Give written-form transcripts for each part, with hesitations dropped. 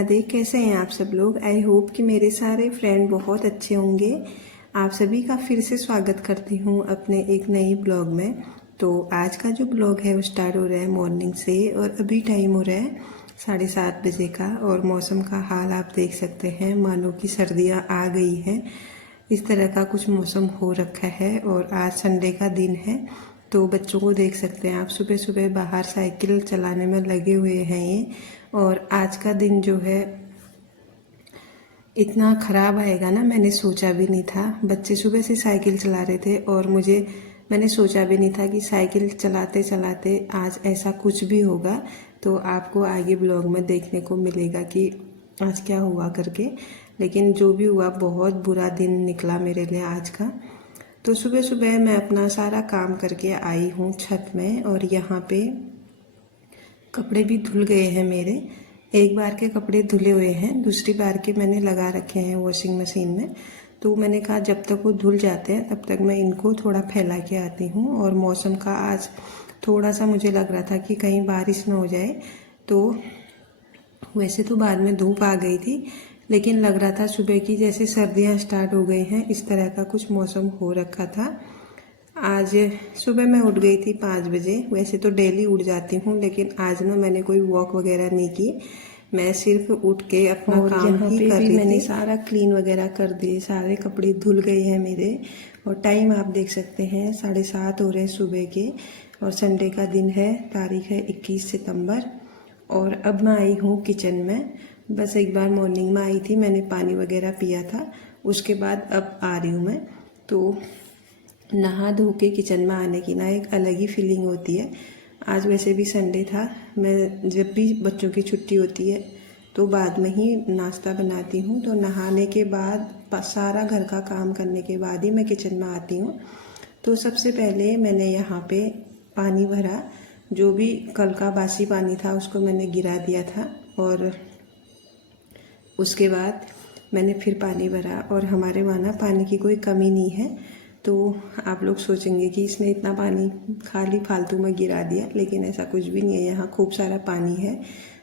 राधे। कैसे हैं आप सब लोग? आई होप कि मेरे सारे फ्रेंड बहुत अच्छे होंगे। आप सभी का फिर से स्वागत करती हूँ अपने एक नई ब्लॉग में। तो आज का जो ब्लॉग है वो स्टार्ट हो रहा है मॉर्निंग से और अभी टाइम हो रहा है 7:30 बजे का। और मौसम का हाल आप देख सकते हैं, मानो कि सर्दियाँ आ गई हैं। इस तरह का कुछ मौसम हो रखा है और आज संडे का दिन है। तो बच्चों को देख सकते हैं आप, सुबह सुबह बाहर साइकिल चलाने में लगे हुए हैं ये। और आज का दिन जो है इतना ख़राब आएगा ना, मैंने सोचा भी नहीं था। बच्चे सुबह से साइकिल चला रहे थे और मैंने सोचा भी नहीं था कि साइकिल चलाते चलाते आज ऐसा कुछ भी होगा। तो आपको आगे ब्लॉग में देखने को मिलेगा कि आज क्या हुआ करके। लेकिन जो भी हुआ, बहुत बुरा दिन निकला मेरे लिए आज का। तो सुबह सुबह मैं अपना सारा काम करके आई हूँ छत में और यहाँ पे कपड़े भी धुल गए हैं मेरे। एक बार के कपड़े धुले हुए हैं, दूसरी बार के मैंने लगा रखे हैं वॉशिंग मशीन में। तो मैंने कहा जब तक वो धुल जाते हैं तब तक मैं इनको थोड़ा फैला के आती हूँ। और मौसम का आज थोड़ा सा मुझे लग रहा था कि कहीं बारिश ना हो जाए। तो वैसे तो बाद में धूप आ गई थी, लेकिन लग रहा था सुबह की जैसे सर्दियाँ स्टार्ट हो गई हैं, इस तरह का कुछ मौसम हो रखा था। आज सुबह मैं उठ गई थी 5 बजे। वैसे तो डेली उठ जाती हूँ, लेकिन आज ना मैंने कोई वॉक वगैरह नहीं की। मैं सिर्फ उठ के अपना काम ही कर रही थी। मैंने सारा क्लीन वगैरह कर दिए, सारे कपड़े धुल गए हैं मेरे। और टाइम आप देख सकते हैं 7:30 हो रहे सुबह के। और संडे का दिन है, तारीख है 21 सितंबर। और अब मैं आई हूँ किचन में। बस एक बार मॉर्निंग में आई थी, मैंने पानी वगैरह पिया था। उसके बाद अब आ रही हूँ मैं। तो नहा धो के किचन में आने की ना एक अलग ही फीलिंग होती है। आज वैसे भी संडे था। मैं जब भी बच्चों की छुट्टी होती है तो बाद में ही नाश्ता बनाती हूँ। तो नहाने के बाद सारा घर का काम करने के बाद ही मैं किचन में आती हूँ। तो सबसे पहले मैंने यहाँ पे पानी भरा, जो भी कल का बासी पानी था उसको मैंने गिरा दिया था। और उसके बाद मैंने फिर पानी भरा। और हमारे वहाँ ना पानी की कोई कमी नहीं है। तो आप लोग सोचेंगे कि इसने इतना पानी खाली फालतू में गिरा दिया, लेकिन ऐसा कुछ भी नहीं है। यहाँ खूब सारा पानी है,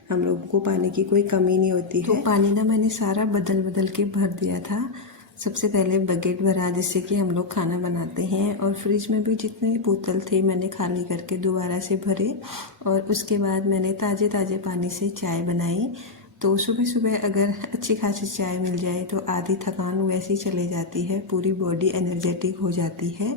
हम लोगों को पानी की कोई कमी नहीं होती है। तो पानी ना मैंने सारा बदल बदल के भर दिया था। सबसे पहले बकेट भरा जिससे कि हम लोग खाना बनाते हैं। और फ्रिज में भी जितने बोतल थे मैंने खाली करके दोबारा से भरे। और उसके बाद मैंने ताज़े ताज़े पानी से चाय बनाई। तो सुबह सुबह अगर अच्छी खासी चाय मिल जाए तो आधी थकान वैसे ही चले जाती है, पूरी बॉडी एनर्जेटिक हो जाती है।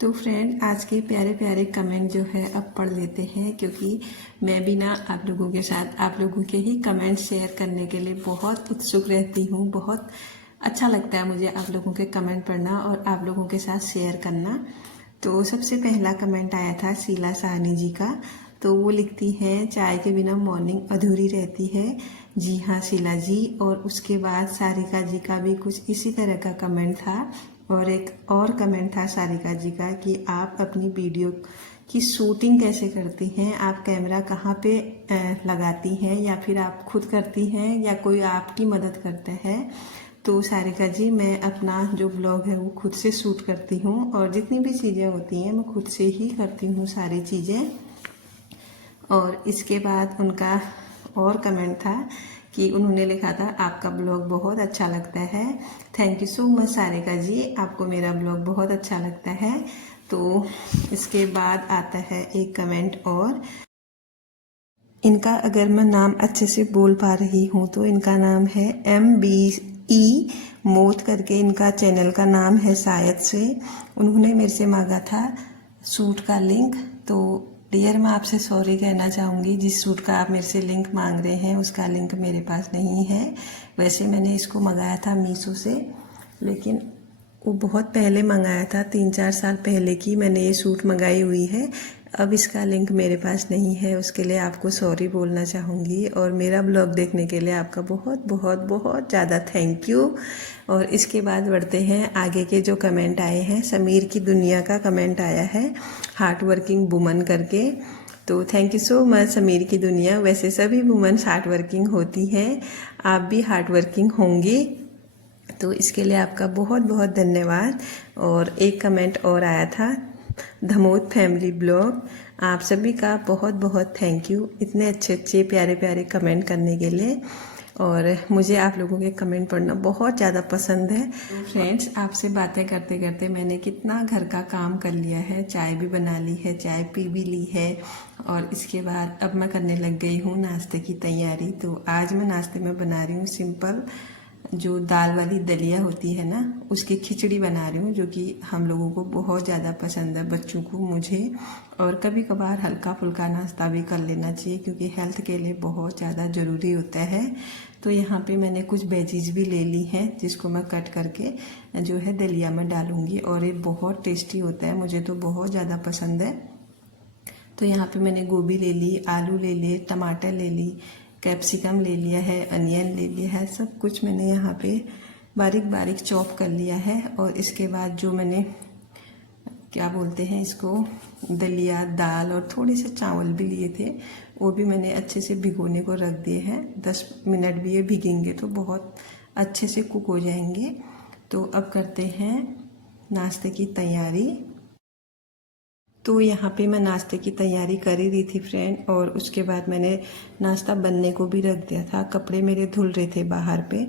तो फ्रेंड, आज के प्यारे प्यारे कमेंट जो है अब पढ़ लेते हैं, क्योंकि मैं भी ना आप लोगों के साथ आप लोगों के ही कमेंट शेयर करने के लिए बहुत उत्सुक रहती हूँ। बहुत अच्छा लगता है मुझे आप लोगों के कमेंट पढ़ना और आप लोगों के साथ शेयर करना। तो सबसे पहला कमेंट आया था शीला साहनी जी का। तो वो लिखती हैं, चाय के बिना मॉर्निंग अधूरी रहती है। जी हाँ शीला जी। और उसके बाद सारिका जी का भी कुछ इसी तरह का कमेंट था। और एक और कमेंट था सारिका जी का कि आप अपनी वीडियो की शूटिंग कैसे करती हैं, आप कैमरा कहाँ पे लगाती हैं, या फिर आप खुद करती हैं या कोई आपकी मदद करता है। तो सारिका जी, मैं अपना जो ब्लॉग है वो खुद से शूट करती हूँ और जितनी भी चीज़ें होती हैं मैं खुद से ही करती हूँ सारी चीज़ें। और इसके बाद उनका और कमेंट था कि उन्होंने लिखा था, आपका ब्लॉग बहुत अच्छा लगता है। Thank you so much Sarika ji, आपको मेरा ब्लॉग बहुत अच्छा लगता है। तो इसके बाद आता है एक कमेंट और, इनका अगर मैं नाम अच्छे से बोल पा रही हूँ तो इनका नाम है MBE मोत करके, इनका चैनल का नाम है शायद से। उन्होंने मेरे से मांगा था सूट का लिंक। तो डियर, मैं आपसे सॉरी कहना चाहूँगी, जिस सूट का आप मेरे से लिंक मांग रहे हैं उसका लिंक मेरे पास नहीं है। वैसे मैंने इसको मंगाया था मीशो से, लेकिन वो बहुत पहले मंगाया था, 3-4 साल पहले की मैंने ये सूट मंगाई हुई है। अब इसका लिंक मेरे पास नहीं है, उसके लिए आपको सॉरी बोलना चाहूँगी। और मेरा ब्लॉग देखने के लिए आपका बहुत बहुत बहुत ज़्यादा थैंक यू। और इसके बाद बढ़ते हैं आगे के जो कमेंट आए हैं। समीर की दुनिया का कमेंट आया है, हार्ड वर्किंग वुमन करके। तो थैंक यू सो मच अमीर की दुनिया। वैसे सभी वुमेन्स हार्ड वर्किंग होती हैं, आप भी हार्ड वर्किंग होंगी, तो इसके लिए आपका बहुत बहुत धन्यवाद। और एक कमेंट और आया था, धमोद फैमिली ब्लॉग, आप सभी का बहुत बहुत थैंक यू इतने अच्छे अच्छे प्यारे प्यारे कमेंट करने के लिए। और मुझे आप लोगों के कमेंट पढ़ना बहुत ज़्यादा पसंद है। तो फ्रेंड्स, आपसे बातें करते करते मैंने कितना घर का काम कर लिया है, चाय भी बना ली है, चाय पी भी ली है, और इसके बाद अब मैं करने लग गई हूँ नाश्ते की तैयारी। तो आज मैं नाश्ते में बना रही हूँ सिंपल, जो दाल वाली दलिया होती है ना, उसकी खिचड़ी बना रही हूँ, जो कि हम लोगों को बहुत ज़्यादा पसंद है, बच्चों को, मुझे। और कभी कभार हल्का फुल्का नाश्ता भी कर लेना चाहिए, क्योंकि हेल्थ के लिए बहुत ज़्यादा ज़रूरी होता है। तो यहाँ पे मैंने कुछ वेजीज भी ले ली हैं, जिसको मैं कट करके जो है दलिया में डालूंगी, और ये बहुत टेस्टी होता है, मुझे तो बहुत ज़्यादा पसंद है। तो यहाँ पे मैंने गोभी ले ली, आलू ले लिए, टमाटर ले ली, कैप्सिकम ले लिया है, अनियन ले लिया है, सब कुछ मैंने यहाँ पे बारीक बारीक चॉप कर लिया है। और इसके बाद जो मैंने क्या बोलते हैं इसको, दलिया, दाल और थोड़े से चावल भी लिए थे, वो भी मैंने अच्छे से भिगोने को रख दिए हैं। 10 मिनट भी ये भिगेंगे तो बहुत अच्छे से कुक हो जाएंगे। तो अब करते हैं नाश्ते की तैयारी। तो यहाँ पे मैं नाश्ते की तैयारी कर ही रही थी फ्रेंड, और उसके बाद मैंने नाश्ता बनने को भी रख दिया था। कपड़े मेरे धुल रहे थे बाहर पे।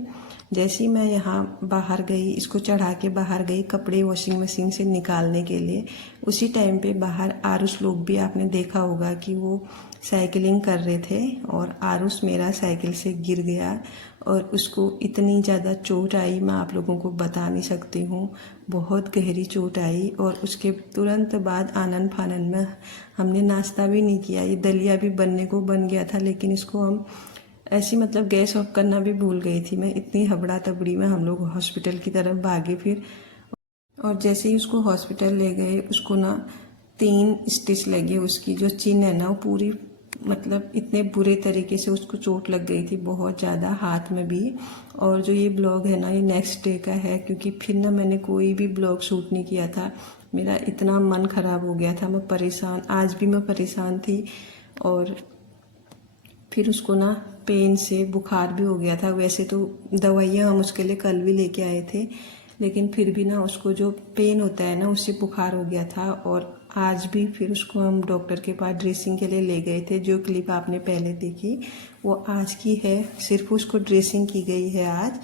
जैसे ही मैं यहाँ बाहर गई, इसको चढ़ा के बाहर गई कपड़े वॉशिंग मशीन से निकालने के लिए, उसी टाइम पे बाहर आरुष लोग भी आपने देखा होगा कि वो साइकिलिंग कर रहे थे, और आरुष मेरा साइकिल से गिर गया, और उसको इतनी ज़्यादा चोट आई, मैं आप लोगों को बता नहीं सकती हूँ, बहुत गहरी चोट आई। और उसके तुरंत बाद आनन फानन में हमने नाश्ता भी नहीं किया, ये दलिया भी बनने को बन गया था, लेकिन इसको हम ऐसी मतलब गैस ऑफ करना भी भूल गई थी मैं, इतनी हबड़ा तबड़ी में हम लोग हॉस्पिटल की तरफ भागे फिर। और जैसे ही उसको हॉस्पिटल ले गए, उसको ना 3 स्टिच लगे, उसकी जो चिन है ना वो पूरी, मतलब इतने बुरे तरीके से उसको चोट लग गई थी, बहुत ज़्यादा, हाथ में भी। और जो ये ब्लॉग है ना, ये नेक्स्ट डे का है, क्योंकि फिर ना मैंने कोई भी ब्लॉग शूट नहीं किया था, मेरा इतना मन ख़राब हो गया था, मैं परेशान, आज भी मैं परेशान थी। और फिर उसको ना पेन से बुखार भी हो गया था। वैसे तो दवाइयाँ हम उसके लिए कल भी लेके आए थे, लेकिन फिर भी ना उसको जो पेन होता है ना, उससे बुखार हो गया था। और आज भी फिर उसको हम डॉक्टर के पास ड्रेसिंग के लिए ले गए थे। जो क्लिप आपने पहले देखी वो आज की है, सिर्फ उसको ड्रेसिंग की गई है आज।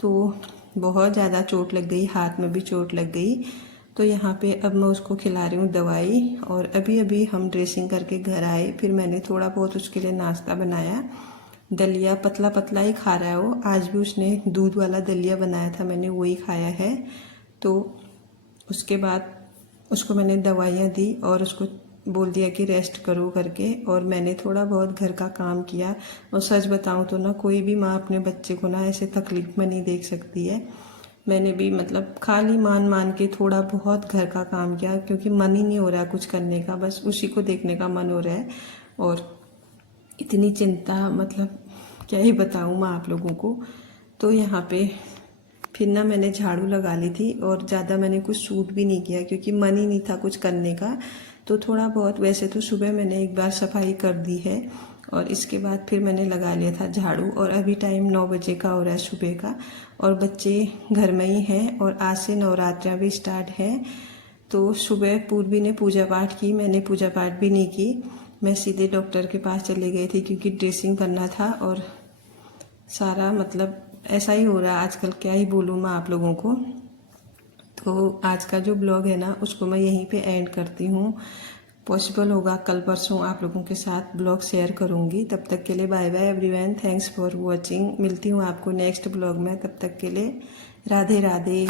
तो बहुत ज़्यादा चोट लग गई, हाथ में भी चोट लग गई। तो यहाँ पे अब मैं उसको खिला रही हूँ दवाई, और अभी अभी हम ड्रेसिंग करके घर आए। फिर मैंने थोड़ा बहुत उसके लिए नाश्ता बनाया, दलिया, पतला पतला ही खा रहा है वो, आज भी उसने दूध वाला दलिया बनाया था, मैंने वही खाया है। तो उसके बाद उसको मैंने दवाइयाँ दी और उसको बोल दिया कि रेस्ट करो करके, और मैंने थोड़ा बहुत घर का काम किया। और सच बताऊँ तो ना, कोई भी माँ अपने बच्चे को ना ऐसे तकलीफ में नहीं देख सकती है। मैंने भी मतलब खाली मान मान के थोड़ा बहुत घर का काम किया, क्योंकि मन ही नहीं हो रहा है कुछ करने का, बस उसी को देखने का मन हो रहा है। और इतनी चिंता, मतलब क्या ही बताऊँ मैं आप लोगों को। तो यहाँ पे फिर ना मैंने झाड़ू लगा ली थी, और ज़्यादा मैंने कुछ शूट भी नहीं किया, क्योंकि मन ही नहीं था कुछ करने का। तो थोड़ा बहुत, वैसे तो सुबह मैंने एक बार सफाई कर दी है, और इसके बाद फिर मैंने लगा लिया था झाड़ू। और अभी टाइम 9 बजे का हो रहा है सुबह का, और बच्चे घर में ही हैं, और आज से नवरात्रा भी स्टार्ट है। तो सुबह पूर्वी ने पूजा पाठ की, मैंने पूजा पाठ भी नहीं की, मैं सीधे डॉक्टर के पास चले गई थी, क्योंकि ड्रेसिंग करना था। और सारा मतलब ऐसा ही हो रहा है आजकल, क्या ही बोलूँ मैं आप लोगों को। तो आज का जो ब्लॉग है ना, उसको मैं यहीं पे एंड करती हूँ। पॉसिबल होगा कल परसों आप लोगों के साथ ब्लॉग शेयर करूँगी। तब तक के लिए bye bye everyone, thanks for watching. मिलती हूँ आपको नेक्स्ट ब्लॉग में, तब तक के लिए राधे राधे।